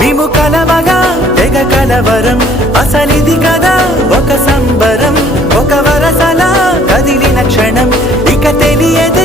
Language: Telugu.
మేము కలవగా తెగ కలవరం అసలిది కదా ఒక సంబరం ఒక వరసలా కదిలిన క్షణం ఇక తెలియదు